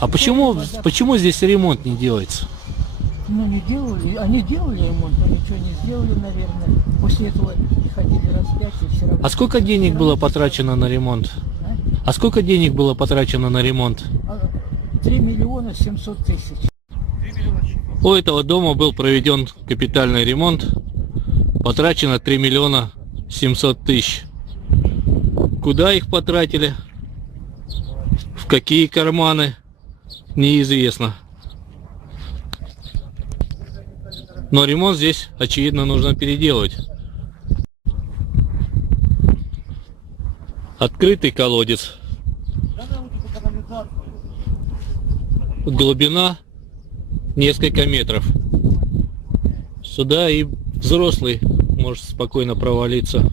Почему здесь ремонт не делается? Ну, не делали. Они делали ремонт, но ничего не сделали, наверное. После этого ходили раз 5 и все равно. А сколько денег было потрачено на ремонт? А сколько денег было потрачено на ремонт? 3 миллиона 700 тысяч. У этого дома был проведен капитальный ремонт. Потрачено 3 миллиона 700 тысяч. Куда их потратили? В какие карманы? Неизвестно. Но ремонт здесь, очевидно, нужно переделывать. Открытый колодец. Глубина несколько метров. Сюда и взрослый может спокойно провалиться.